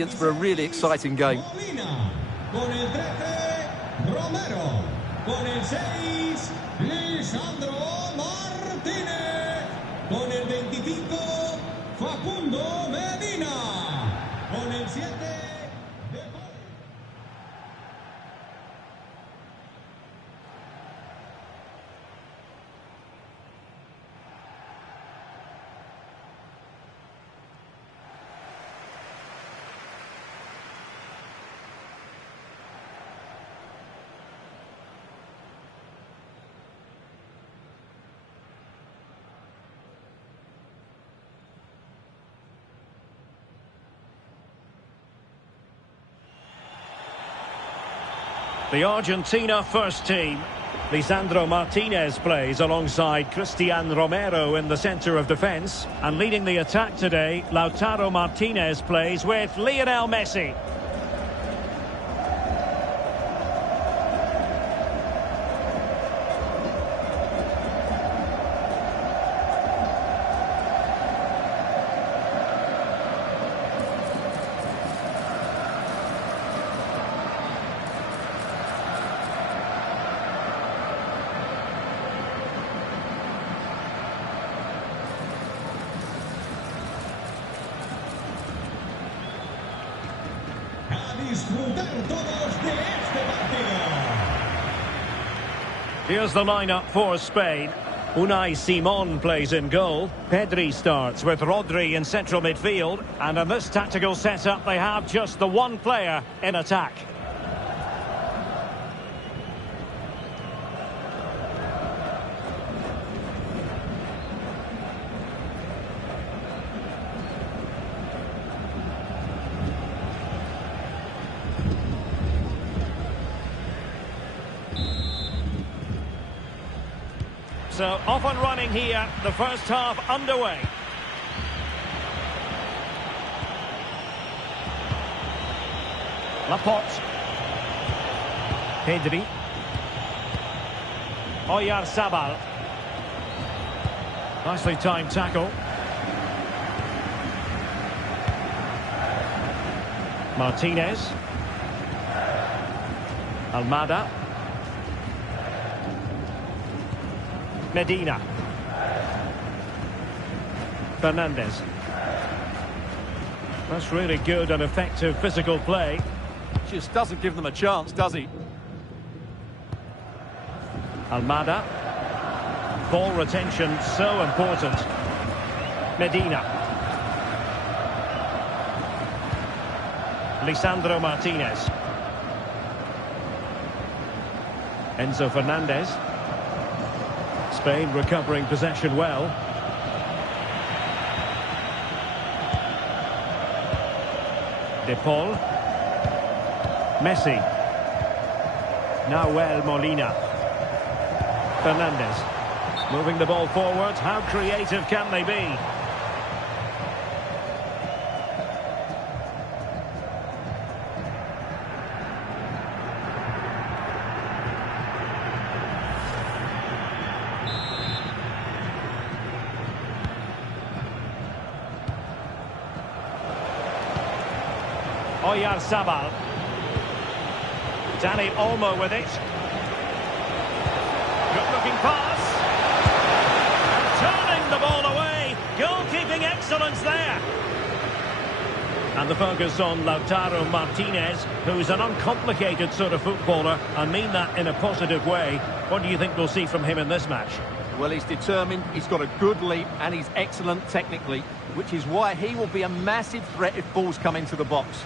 ingredients for a really exciting game. Con el 13, Romero. Con el 6, Lisandro Martínez. Con el 25, Facundo Medina. Con el 7, The Argentina first team. Lisandro Martinez plays alongside Cristian Romero in the centre of defence. And leading the attack today, Lautaro Martinez plays with Lionel Messi. disfrutar todos de este partido. Here's the lineup for Spain. Unai Simon plays in goal. Pedri starts with Rodri in central midfield. And in this tactical setup, they have just the one player in attack. So off and running here, the first half underway. Laporte. Pedri. Oyarzabal. Nicely timed tackle. Martinez. Almada. Medina. Fernandez. That's really good and effective physical play. Just doesn't give them a chance, does he? Almada. Ball retention so important. Medina. Lisandro Martinez. Enzo Fernandez. Spain recovering possession well. De Paul. Messi. Nahuel Molina. Fernandez. Moving the ball forward. How creative can they be? Oyarzabal. Dani Olmo with it. Good looking pass. And turning the ball away. Goalkeeping excellence there. And the focus on Lautaro Martinez, who's an uncomplicated sort of footballer, and mean that in a positive way. What do you think we'll see from him in this match? Well, he's determined, he's got a good leap, and he's excellent technically, which is why he will be a massive threat if balls come into the box.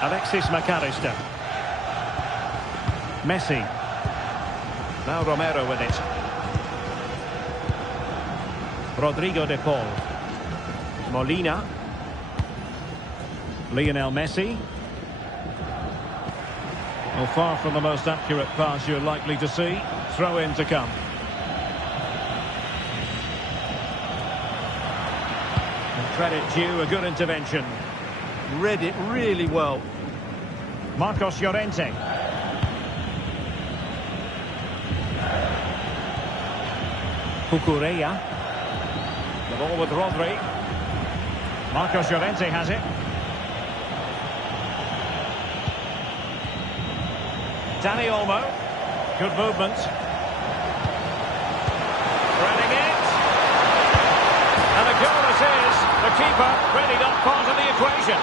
Alexis McAllister. Messi. Now Romero with it. Rodrigo de Paul. Molina. Lionel Messi. Well, far from the most accurate pass you're likely to see. Throw in to come. And credit due, a good intervention. Read it really well. Marcos Llorente. Cucurella. The ball with Rodri. Marcos Llorente has it. Dani Olmo. Good movement. Running it. And a goal it is. The keeper readied up part of the equation.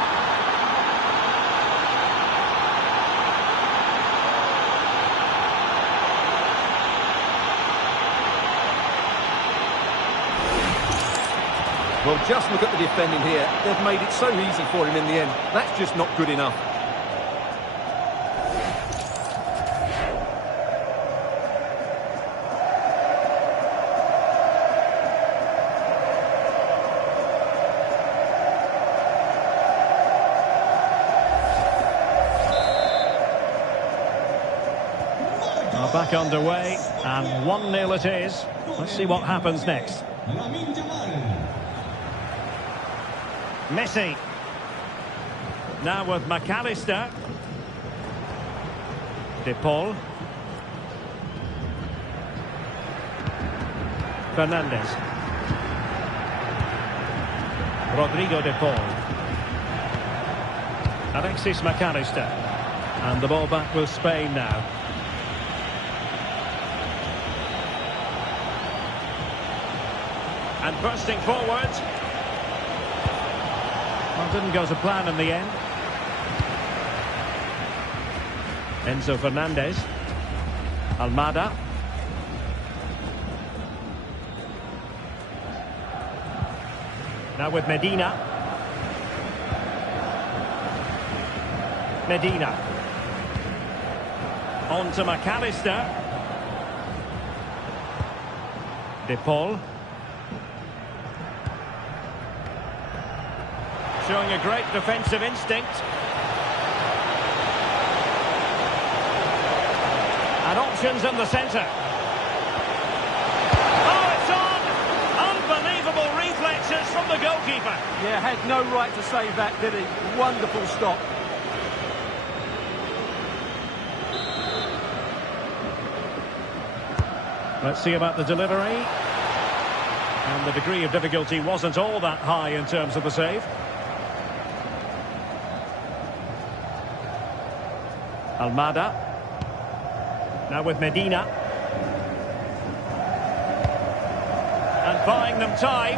Well, just look at the defending here. They've made it so easy for him in the end. That's just not good enough. Back underway, and 1-0 it is. Let's see what happens next. Yàmal. Messi. Now with McAllister. De Paul. Fernandes. Rodrigo De Paul. Alexis McAllister. And the ball back with Spain now. And bursting forward. Well, didn't go to plan in the end. Enzo Fernandez. Almada. Now with Medina. Medina. On to McAllister. De Paul. Showing a great defensive instinct. And options in the centre. Oh, it's on! Unbelievable reflexes from the goalkeeper. Yeah, had no right to save that, did he? Wonderful stop. Let's see about the delivery. And the degree of difficulty wasn't all that high in terms of the save. Almada. Now with Medina. And buying them time.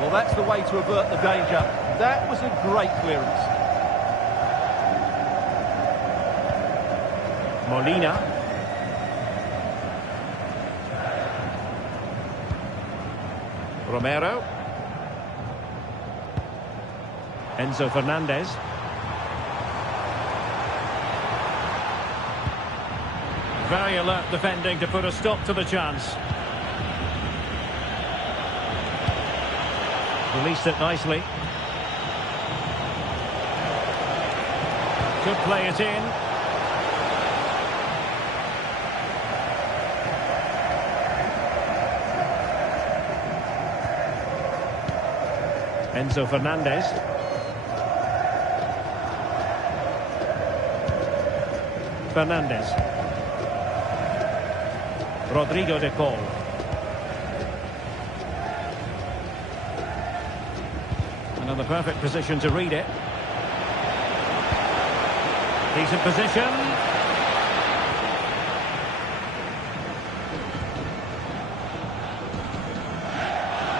Well, that's the way to avert the danger. That was a great clearance. Molina. Romero. Enzo Fernandez. Very alert defending to put a stop to the chance. Released it nicely. Could play it in. Enzo Fernandez. Fernandez. Rodrigo De Paul. Another perfect position to read it. Decent position.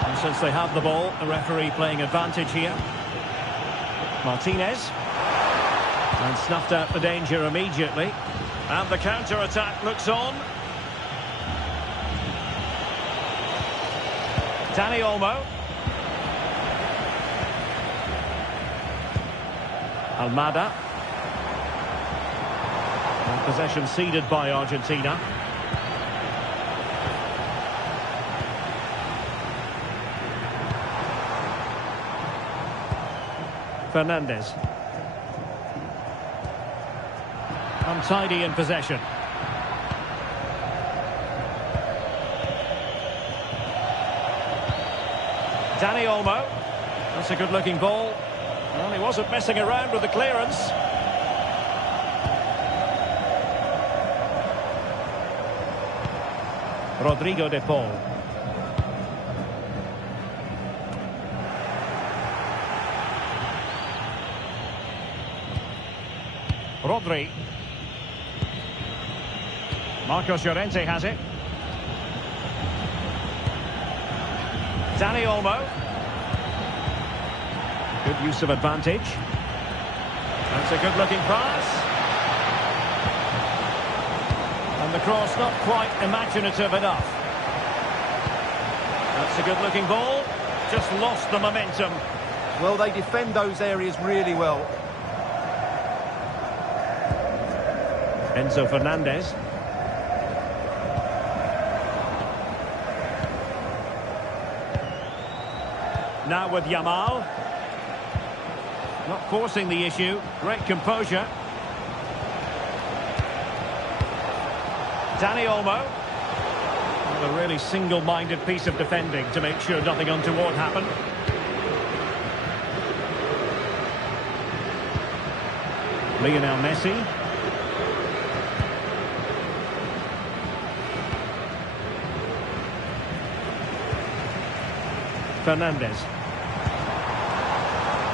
And since they have the ball, the referee playing advantage here. Martinez. And snuffed out the danger immediately. And the counter-attack looks on. Dani Olmo. Almada. And possession ceded by Argentina. Fernandez. Untidy in possession. Dani Olmo. That's a good-looking ball. Well, he wasn't messing around with the clearance. Rodrigo De Paul. Rodri. Marcos Llorente has it. Dani Olmo. Good use of advantage. That's a good-looking pass. And the cross not quite imaginative enough. That's a good-looking ball. Just lost the momentum. Well, they defend those areas really well. Enzo Fernandez. Now with Yàmal. Not forcing the issue. Great composure. Dani Olmo. Well, a really single-minded piece of defending to make sure nothing untoward happened. Lionel Messi. Fernandez.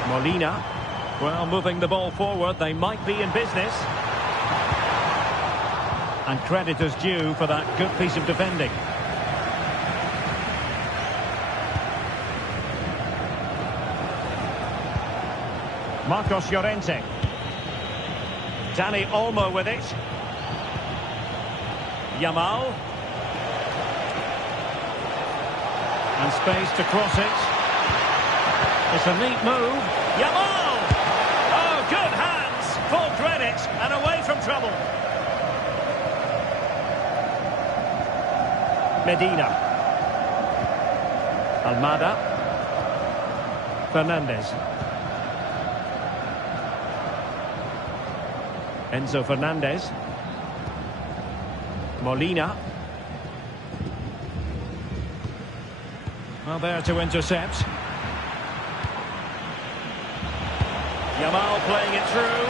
Molina. Well, moving the ball forward, they might be in business. And credit is due for that good piece of defending. Marcos Llorente. Dani Olmo with it. Yàmal. And space to cross it. It's a neat move. Yàmal! Oh, good hands. Full credit and away from trouble. Medina. Almada. Fernandez. Enzo Fernandez. Molina. Well, there to intercept. Yàmal playing it through.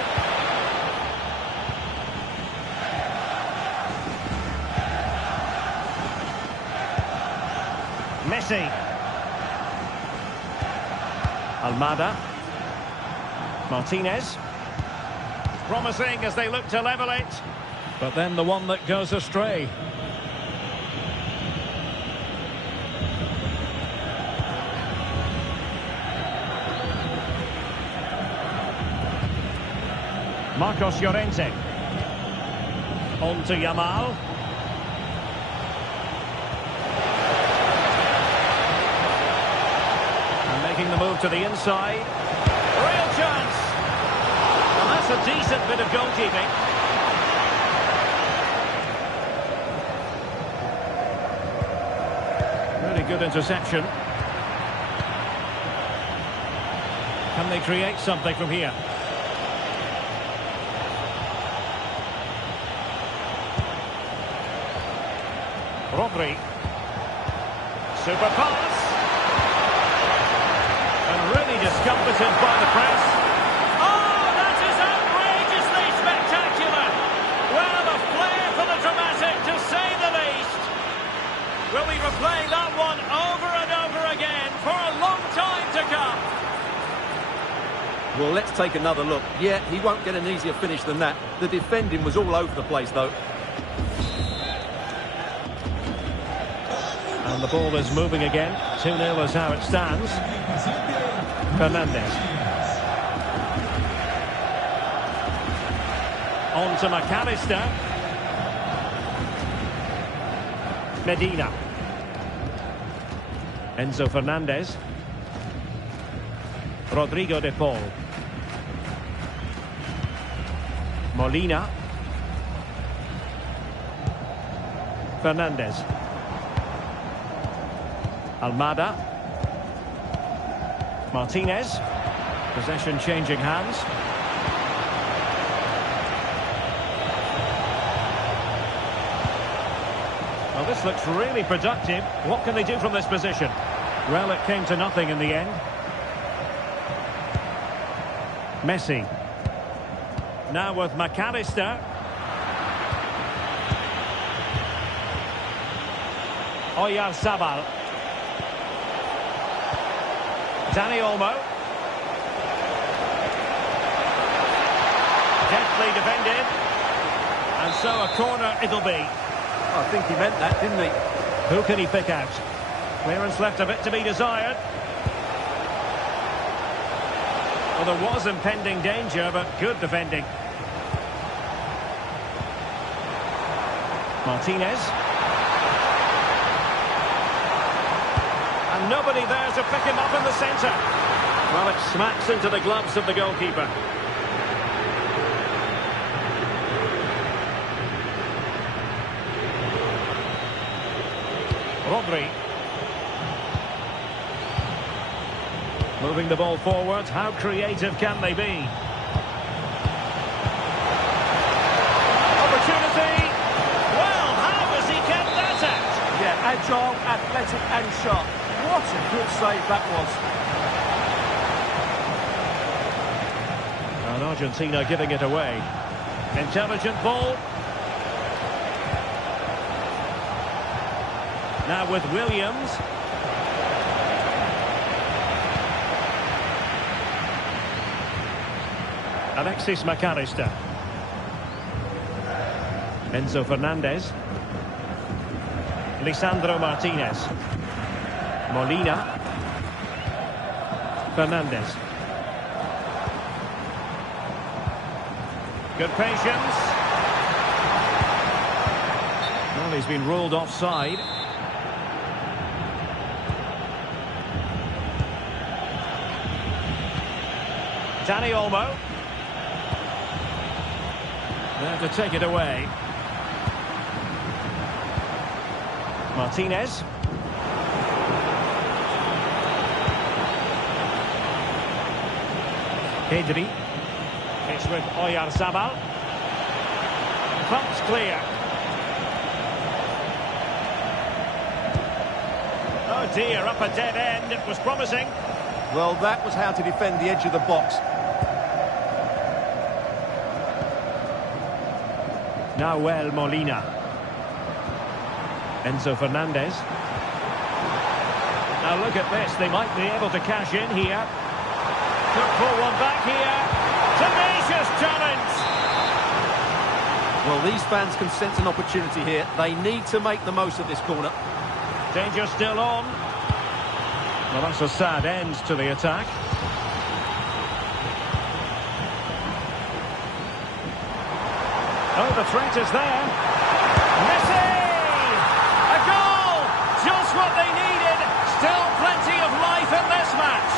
Messi. Almada. Martinez. Promising as they look to level it. But then the one that goes astray. Marcos Llorente. On to Yàmal. And making the move to the inside. Real chance. And that's a decent bit of goalkeeping. Really good interception. Can they create something from here? Rodri. Super pass. And really discomfited by the press. Oh, that is outrageously spectacular. Well, a flair for the dramatic, to say the least. We'll be replaying that one over and over again for a long time to come. Well, let's take another look. Yeah, he won't get an easier finish than that. The defending was all over the place, though. And the ball is moving again. 2-0 is how it stands. Fernandez. On to McAllister. Medina. Enzo Fernandez. Rodrigo de Paul. Molina. Fernandez. Almada. Martinez. Possession changing hands. Well, this looks really productive. What can they do from this position? Well, it came to nothing in the end. Messi. Now with McAllister. Oyarzabal. Dani Olmo. Deftly defended. And so a corner it'll be. I think he meant that, didn't he? Who can he pick out? Clearance left a bit to be desired. Well, there was impending danger, but good defending. Martinez. And nobody there to pick him up in the centre. Well, it smacks into the gloves of the goalkeeper. Rodri. Moving the ball forward. How creative can they be? Opportunity. Well, how has he kept that out? Yeah, agile, athletic and sharp. What a good save that was. And Argentina giving it away. Intelligent ball. Now with Williams. Alexis McAllister. Enzo Fernandez. Lisandro Martinez. Molina. Fernandez. Good patience. Well, he's been ruled offside. Dani Olmo. There to take it away. Martinez. Pedri. It's with Oyarzabal. Pumped clear. Oh dear, up a dead end. It was promising. Well, that was how to defend the edge of the box. Nahuel Molina. Enzo Fernandez. Now look at this. They might be able to cash in here. Could pull one back here. Tenacious challenge. Well, these fans can sense an opportunity here. They need to make the most of this corner. Danger still on. Well, that's a sad end to the attack. Oh, the threat is there. Messi! A goal! Just what they needed. Still plenty of life in this match.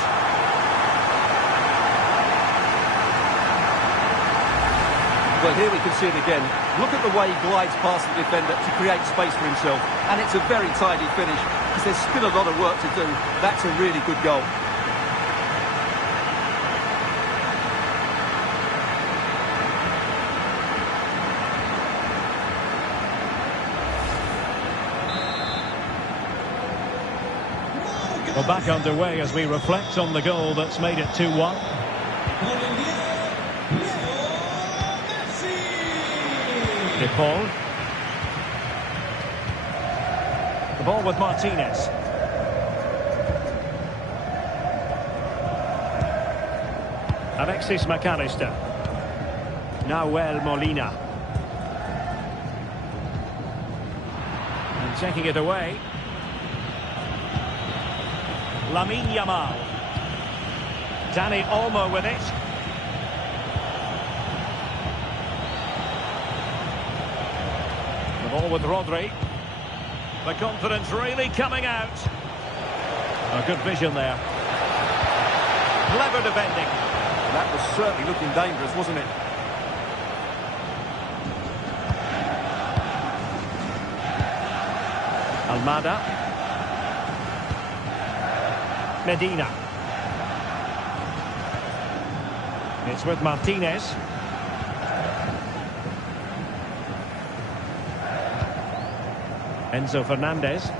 Well, here we can see it again. Look at the way he glides past the defender to create space for himself. And it's a very tidy finish, because there's still a lot of work to do. That's a really good goal. We're back underway as we reflect on the goal that's made it 2-1. De Paul. The ball with Martinez. Alexis McAllister. Nahuel Molina. And taking it away. Yàmal. Dani Olmo with it. The ball with Rodri. The confidence really coming out. A good vision there. Clever defending. That was certainly looking dangerous, wasn't it? Almada. Medina. It's with Martinez. Enzo Fernandez.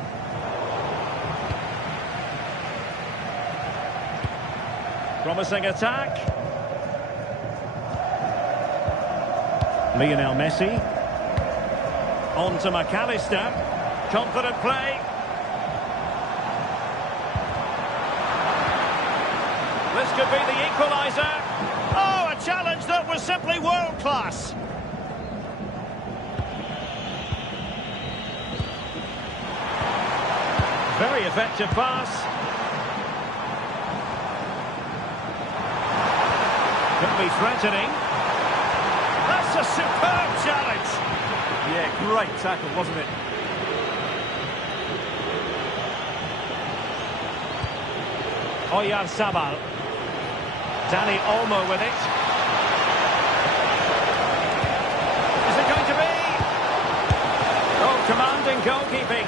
Promising attack. Lionel Messi. On to McAllister. Confident play. this could be the equaliser. Oh, a challenge that was simply world-class. Very effective pass. Could be threatening. That's a superb challenge. Yeah, great tackle, wasn't it? Oyarzabal. Dani Olmo with it. Is it going to be? Oh, commanding goalkeeping.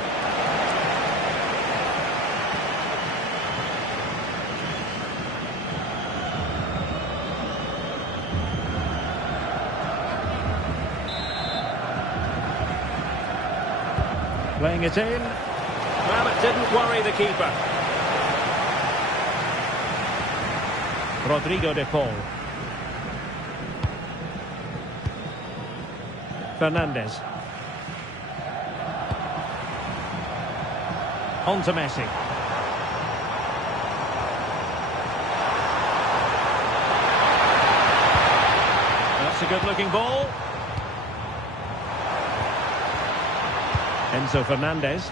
Playing it in. Well, it didn't worry the keeper. Rodrigo de Paul. Fernandes. On to Messi. That's a good-looking ball. Enzo Fernandez.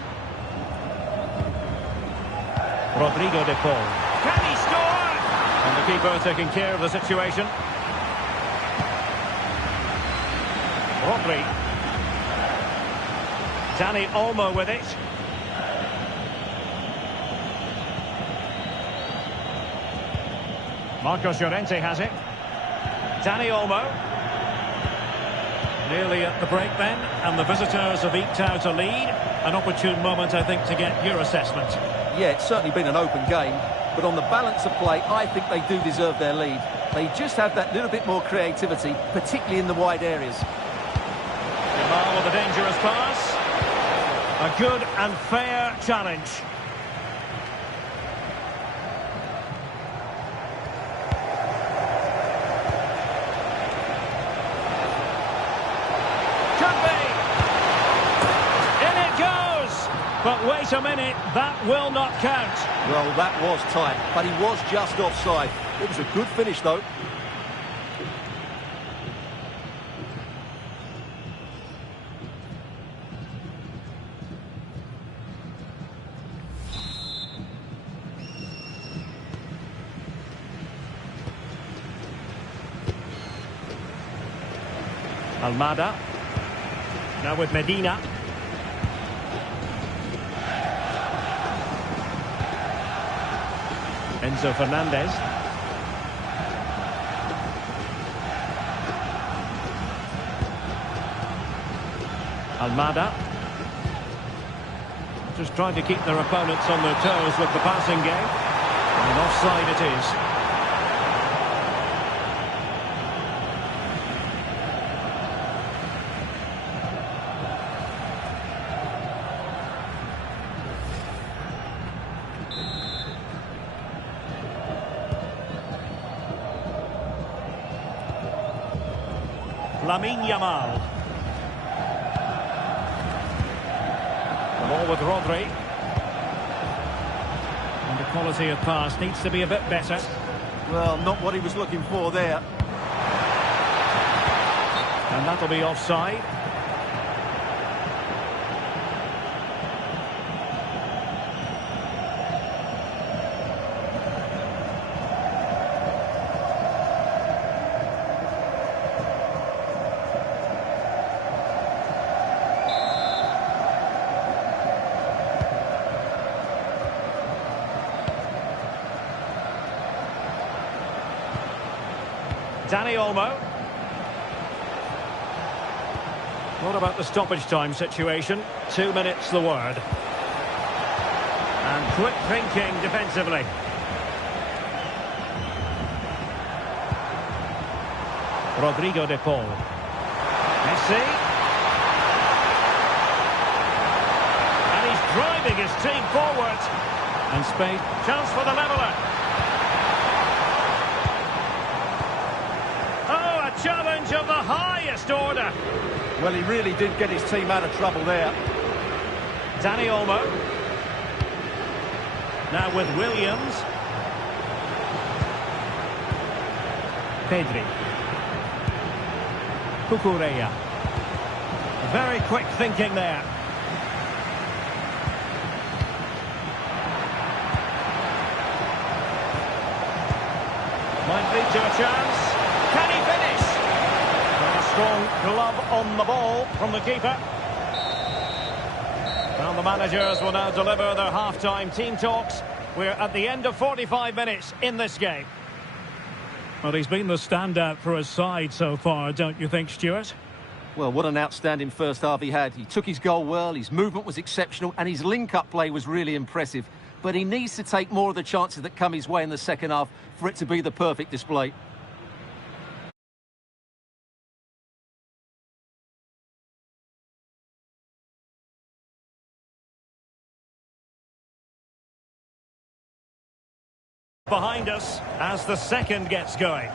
Rodrigo de Paul. Can he score? And the keeper taking care of the situation. Rodri. Dani Olmo with it. Marcos Llorente has it. Dani Olmo. Nearly at the break then, and the visitors have eked out a lead. An opportune moment, I think, to get your assessment. Yeah, it's certainly been an open game, but on the balance of play, I think they do deserve their lead. They just have that little bit more creativity, particularly in the wide areas. Yàmal with a dangerous pass. A good and fair challenge. But wait a minute, that will not count. Well, that was tight, but he was just offside. It was a good finish, though. Almada. Now with Medina. Enzo Fernandez. Almada. Just trying to keep their opponents on their toes with the passing game. And offside it is. Yàmal. The ball with Rodri. And the quality of pass needs to be a bit better. Well, not what he was looking for there. And that'll be offside. Dani Olmo. What about the stoppage time situation? 2 minutes the word. And quick thinking defensively. Rodrigo de Paul. Messi. And he's driving his team forward. And Spain, chance for the leveller. Challenge of the highest order. Well, he really did get his team out of trouble there. Dani Olmo. Now with Williams. Pedri. Cucurella. Very quick thinking there. Might lead to a chance. Can he finish? A strong glove on the ball from the keeper. Well, the managers will now deliver their half-time team talks. We're at the end of 45 minutes in this game. Well, he's been the standout for his side so far, don't you think, Stuart? Well, what an outstanding first half he had. He took his goal well, his movement was exceptional, and his link-up play was really impressive. But he needs to take more of the chances that come his way in the second half for it to be the perfect display. Behind us as the second gets going.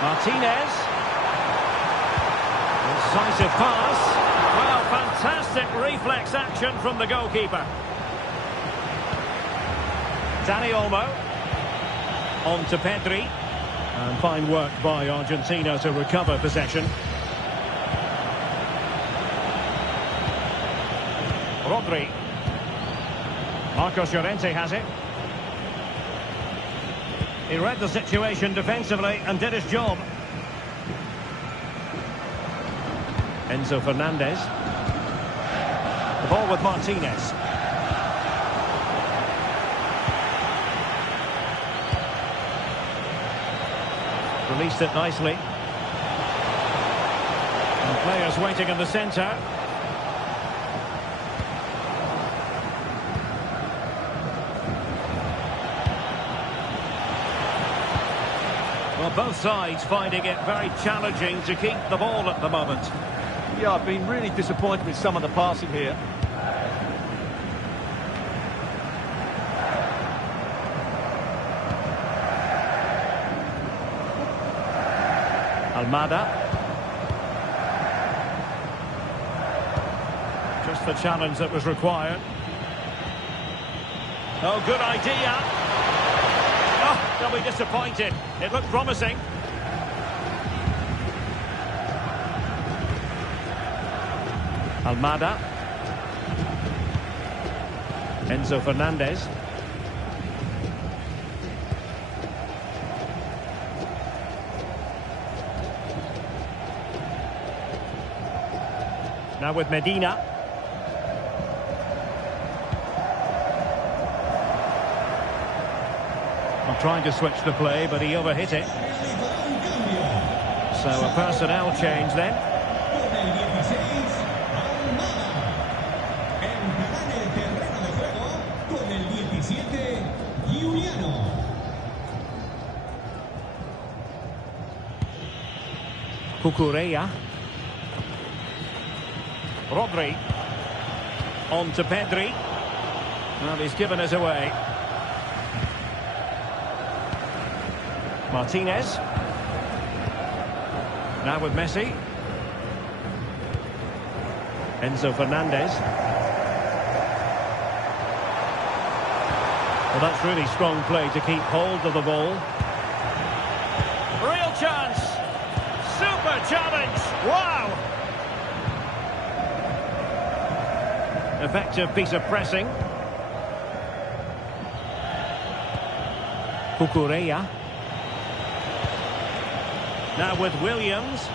Martinez. Incisive pass. Well, fantastic reflex action from the goalkeeper. Dani Olmo. On to Pedri. And fine work by Argentina to recover possession. Rodri. Marcos Llorente has it. He read the situation defensively and did his job. Enzo Fernandez. The ball with Martinez. Released it nicely. And players waiting in the centre. Well, both sides finding it very challenging to keep the ball at the moment. Yeah, I've been really disappointed with some of the passing here. Almada. Just the challenge that was required. Oh, good idea. Oh, they'll be disappointed. It looked promising. Almada. Enzo Fernandez. Now with Medina. I'm trying to switch the play, but he overhit it. So a personnel change then. Cucurella. Rodri. On to Pedri. Well, he's given us away. Martinez. Now with Messi. Enzo Fernandez. Well, that's really strong play to keep hold of the ball. Real chance. Super challenge. Wow. Effective piece of pressing. Cucurella. Now with Williams.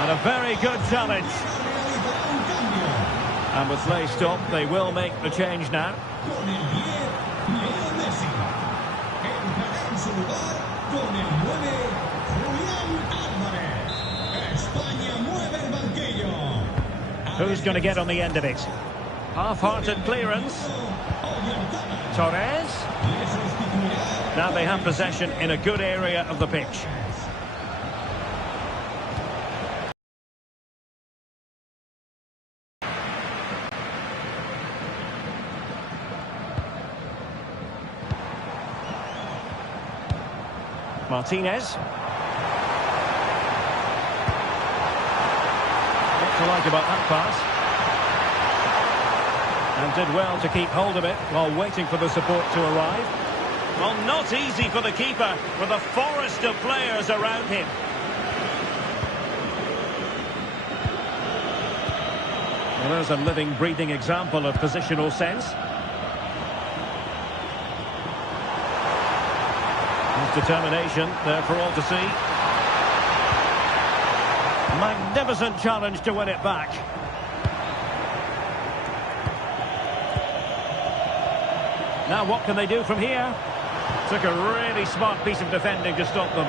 And a very good challenge. And with play stopped, they will make the change now. Who's going to get on the end of it? Half-hearted clearance. Torres. Now they have possession in a good area of the pitch. Martinez. What to like about that pass? And did well to keep hold of it while waiting for the support to arrive. Well, not easy for the keeper with a forest of players around him. Well, there's a living, breathing example of positional sense. His determination there for all to see. Magnificent challenge to win it back. Now what can they do from here? Took a really smart piece of defending to stop them.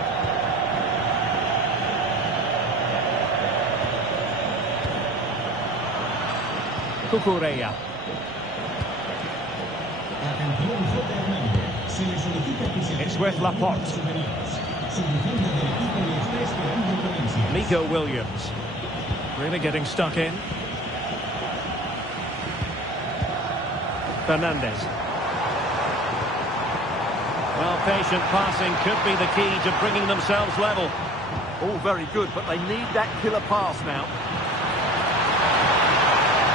Cucurella. It's with Laporte. Nico Williams. Really getting stuck in. Fernandez. Well, patient passing could be the key to bringing themselves level. All very good, but they need that killer pass now.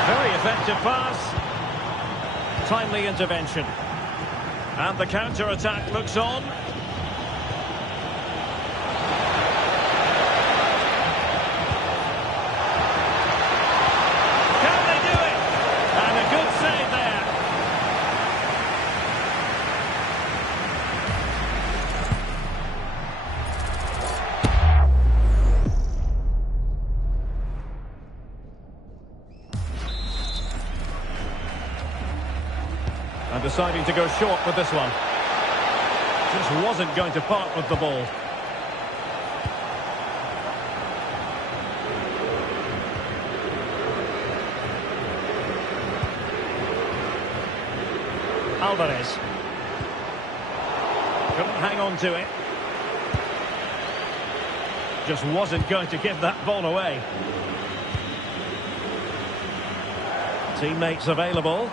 Very effective pass. Timely intervention. And the counter-attack looks on. Can they do it? And a good save there. And deciding to go short with this one. Just wasn't going to part with the ball. Alvarez. Couldn't hang on to it. Just wasn't going to give that ball away. Teammates available.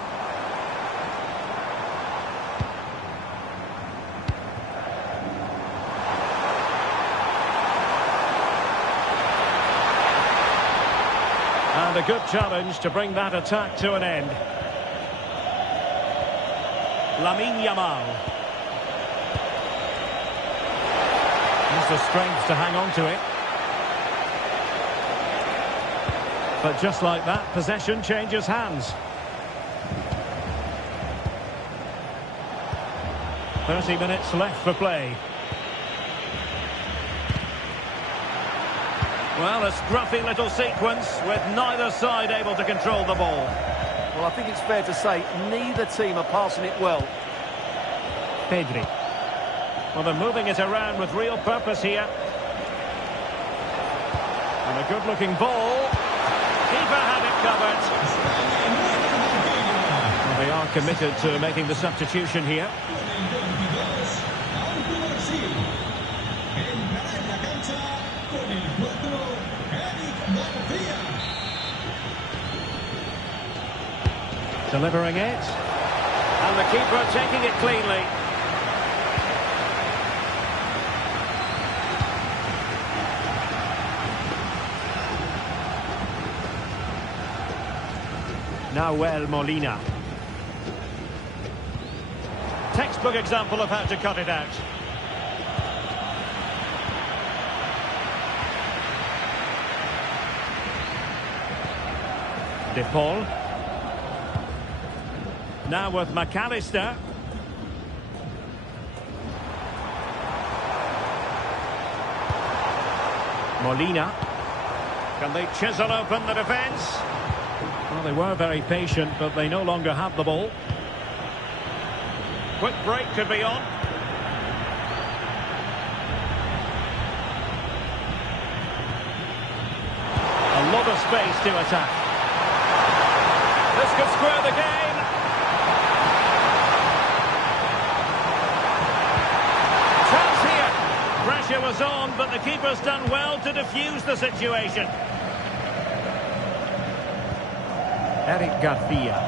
And a good challenge to bring that attack to an end. Yàmal. Has the strength to hang on to it. But just like that, possession changes hands. 30 minutes left for play. Well, a scruffy little sequence with neither side able to control the ball. Well, I think it's fair to say neither team are passing it well. Pedri. Well, they're moving it around with real purpose here. And a good-looking ball. Keeper had it covered. Well, they are committed to making the substitution here. Delivering it. And the keeper taking it cleanly. Nahuel Molina. Textbook example of how to cut it out. De Paul. Now with McAllister. Molina. Can they chisel open the defence? Well, they were very patient, but they no longer have the ball. Quick break could be on. A lot of space to attack. This could square the game. Pressure was on, but the keeper's done well to defuse the situation. Eric Garcia.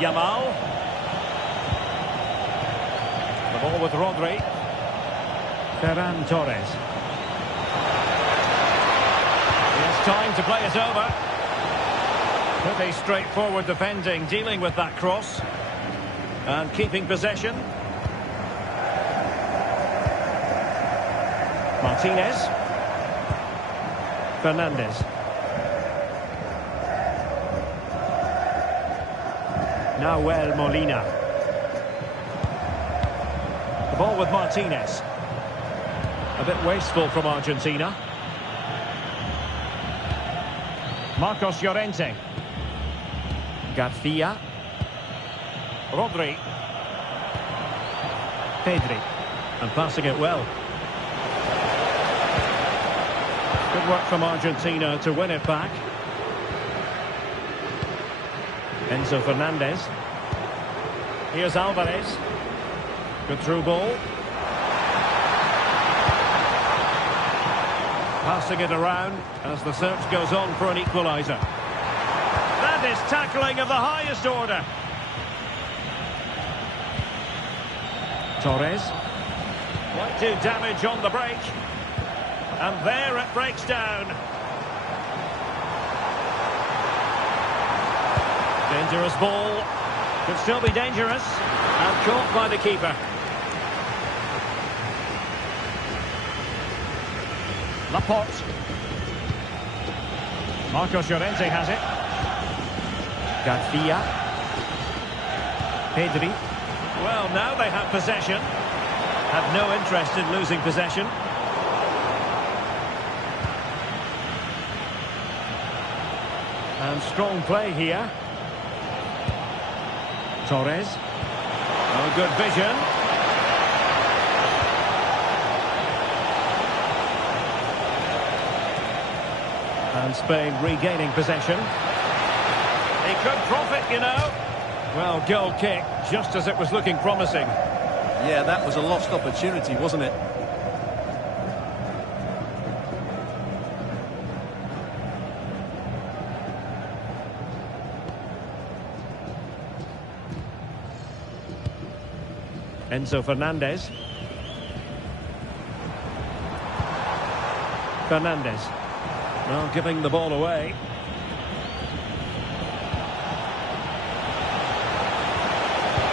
Yàmal. Ball with Rodri. Ferran Torres. It's time to play it over. Pretty straightforward defending, dealing with that cross. And keeping possession. Martinez. Fernandez. Nahuel Molina. The ball with Martinez. A bit wasteful from Argentina. Marcos Llorente. Garcia. Rodri. Pedri. And passing it well. Good work from Argentina to win it back. Enzo Fernandez. Here's Alvarez. Good through ball. Passing it around as the search goes on for an equaliser. That is tackling of the highest order. Torres. Might do damage on the break. And there it breaks down. Dangerous ball. Could still be dangerous. And caught by the keeper. Laporte. Marcos Llorente has it. Garcia. Pedri. Well, now they have possession. Have no interest in losing possession. And strong play here. Torres. Oh, good vision. And Spain regaining possession. He could profit, you know. Well, goal kick, just as it was looking promising. Yeah, that was a lost opportunity, wasn't it? Enzo Fernandez. Fernandez. Well, giving the ball away.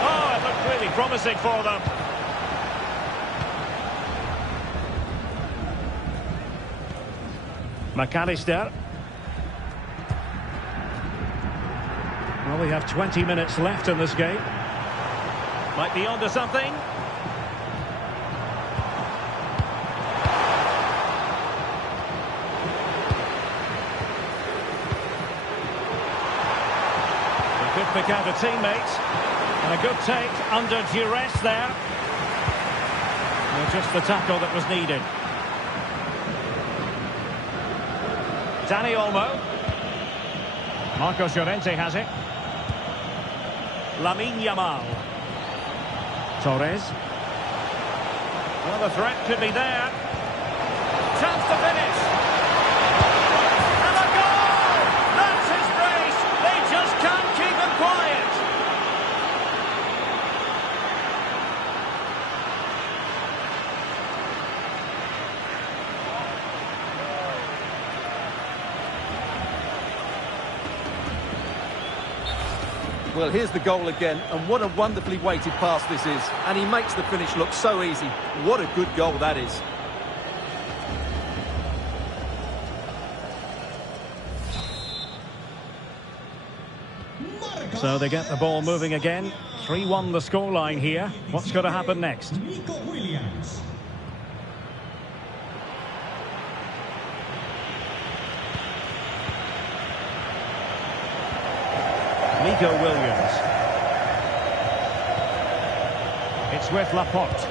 Oh, it looked really promising for them. McAllister. Well, we have 20 minutes left in this game. Might be onto something. He could pick out a teammate. And a good take under duress there. Well, just the tackle that was needed. Dani Olmo. Marcos Llorente has it. Yàmal. Torres. Well, the threat could be there. Chance to finish. And a goal! That's his brace. They just can't keep him quiet. Well, here's the goal again, and what a wonderfully weighted pass this is. And he makes the finish look so easy. What a good goal that is. So they get the ball moving again. 3-1 the scoreline here. What's going to happen next? Nico Williams. Nico Williams. It's with Laporte.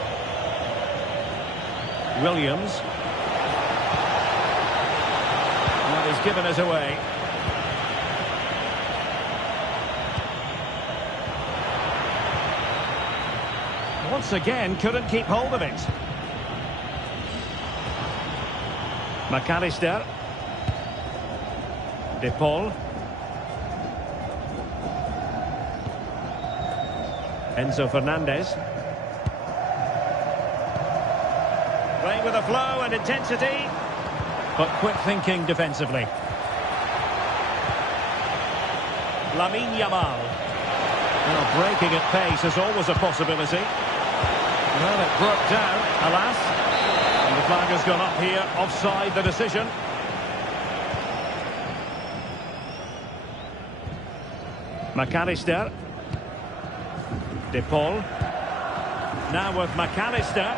Williams. Well, he's given us away. Once again, couldn't keep hold of it. McAllister. De Paul. Enzo Fernandez. Playing with a flow and intensity, but quick thinking defensively. Yàmal. Now breaking at pace is always a possibility. Well, it broke down, alas. And the flag has gone up here, offside the decision. McAllister. De Paul. Now with McAllister.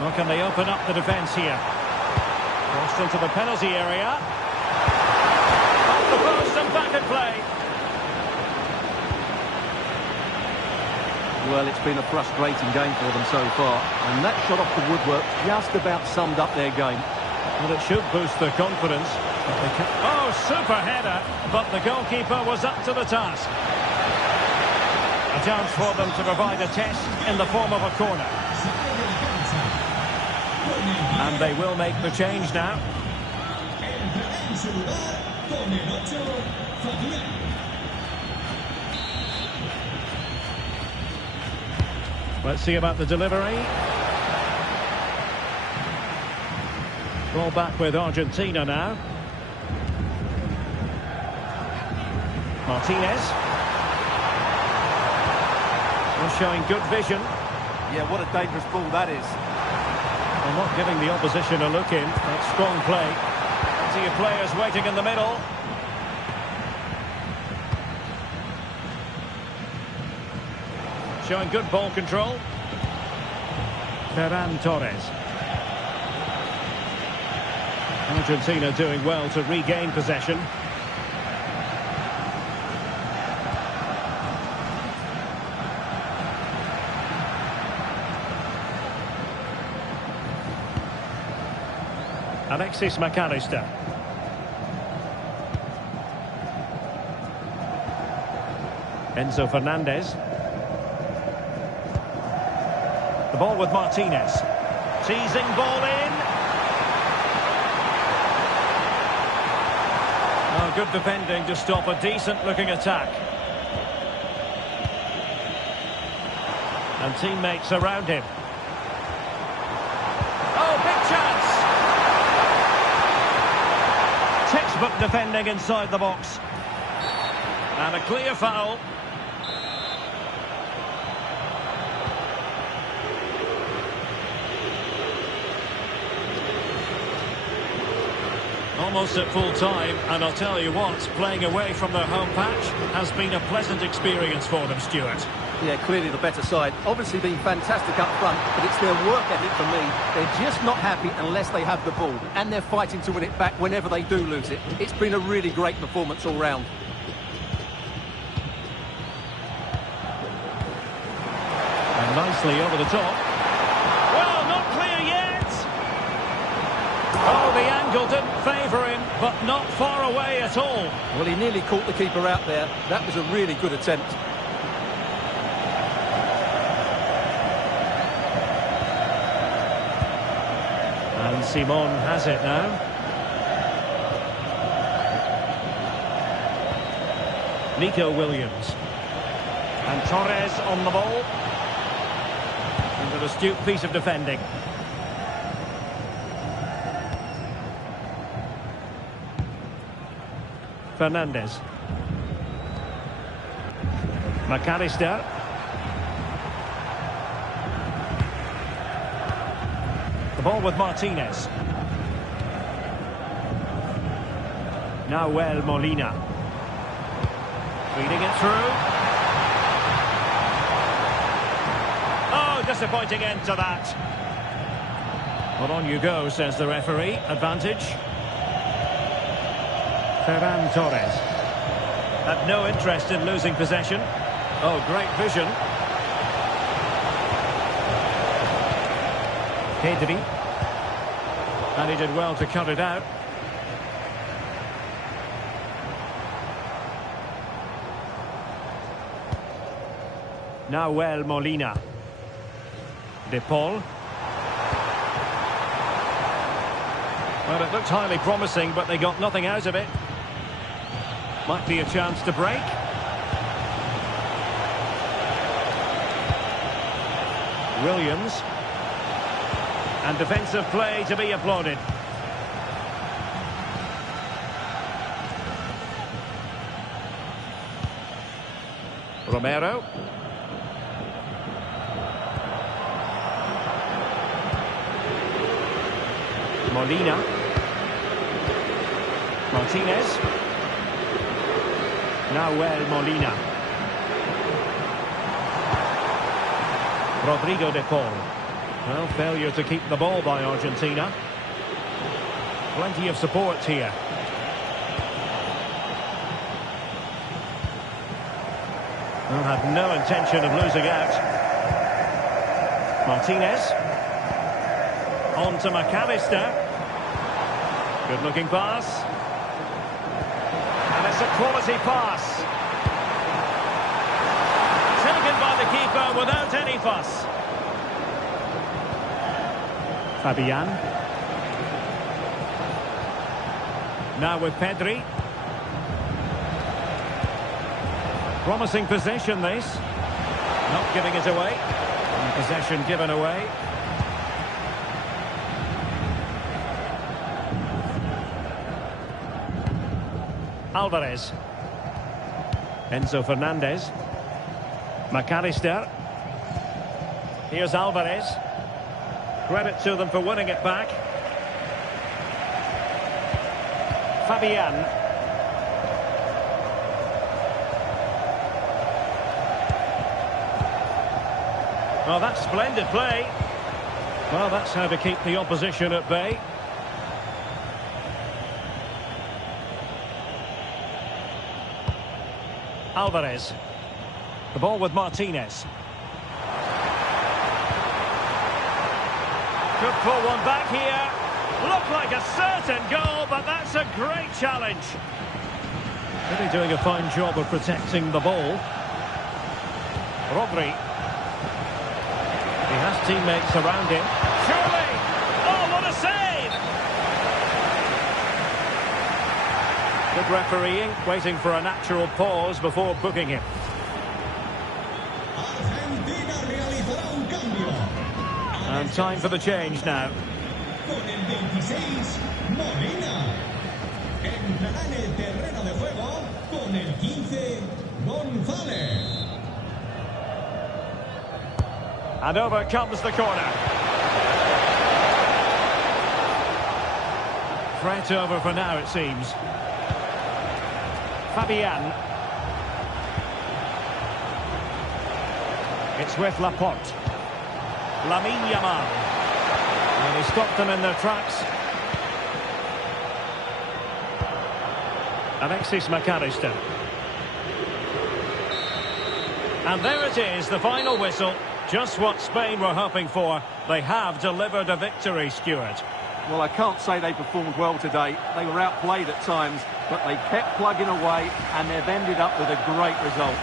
Well, can they open up the defence here? Crossed into the penalty area. Off the post and back in play. Well, it's been a frustrating game for them so far. And that shot off the woodwork just about summed up their game. Well, it should boost their confidence. Oh, super header, but the goalkeeper was up to the task. A chance for them to provide a test in the form of a corner. And they will make the change now. Let's see about the delivery. Ball back with Argentina now. Martinez. Well, showing good vision. Yeah, what a dangerous ball that is. And not giving the opposition a look in. That's strong play. Plenty of players waiting in the middle. Showing good ball control. Ferran Torres. Argentina doing well to regain possession. Alexis McAllister. Enzo Fernandez. The ball with Martinez. Teasing ball in. Oh, good defending to stop a decent-looking attack. And teammates around him. Oh, big chance! Textbook defending inside the box. And a clear foul. Almost at full time, and I'll tell you what, playing away from their home patch has been a pleasant experience for them, Stuart. Yeah, clearly the better side. Obviously been fantastic up front, but it's their work ethic for me. They're just not happy unless they have the ball, and they're fighting to win it back whenever they do lose it. It's been a really great performance all round. And nicely over the top. Well, not clear yet! Oh, the angle didn't favour him, but not far away at all. Well, he nearly caught the keeper out there. That was a really good attempt. And Simon has it now. Nico Williams. And Torres on the ball. And an astute piece of defending. Fernandez. McAllister. The ball with Martinez. Nahuel Molina. Feeding it through. Oh, disappointing end to that. Well, on you go, says the referee. Advantage. Ferran Torres. Had no interest in losing possession. Oh, great vision. Pedri. And he did well to cut it out. Nahuel Molina. De Paul. Well, it looked highly promising, but they got nothing out of it. Might be a chance to break. Williams. And defensive play to be applauded. Romero. Molina. Martinez. Nahuel Molina. Rodrigo de Paul. Well, failure to keep the ball by Argentina. Plenty of support here. Well, had no intention of losing out. Martinez. On to McAllister. Good-looking pass. And it's a quality pass. Taken by the keeper without any fuss. Fabian. Now with Pedri. Promising possession, this. Not giving it away. And possession given away. Alvarez. Enzo Fernandez. McAllister. Here's Alvarez. Credit to them for winning it back. Fabian. Oh, that's splendid play. Well, that's how to keep the opposition at bay. Alvarez. The ball with Martinez. Could pull one back here. Looked like a certain goal, but that's a great challenge. Really doing a fine job of protecting the ball. Rodri. He has teammates around him. Surely! Oh, what a save! Good refereeing, waiting for a natural pause before booking him. Argentina realizará un cambio. And time for the change now. Con el 26, Molina. Entrará en el terreno de juego con el 15, González. And over comes the corner. Threat over for now, it seems. Fabian. It's with Laporte. Yàmal. And he stopped them in their tracks. Alexis McAllister. And there it is, the final whistle. Just what Spain were hoping for. They have delivered a victory, Stuart. Well, I can't say they performed well today. They were outplayed at times, but they kept plugging away, and they've ended up with a great result.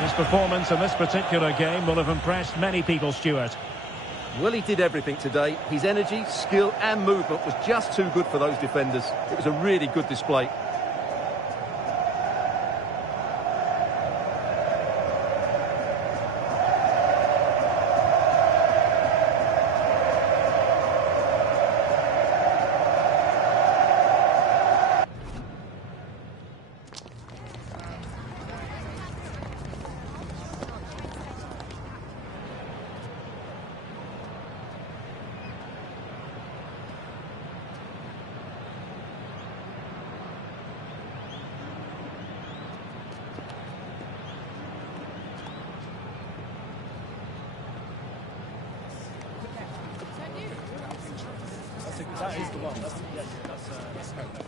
His performance in this particular game will have impressed many people, Stuart. Well, he did everything today. His energy, skill and movement was just too good for those defenders. It was a really good display. That is the one. That's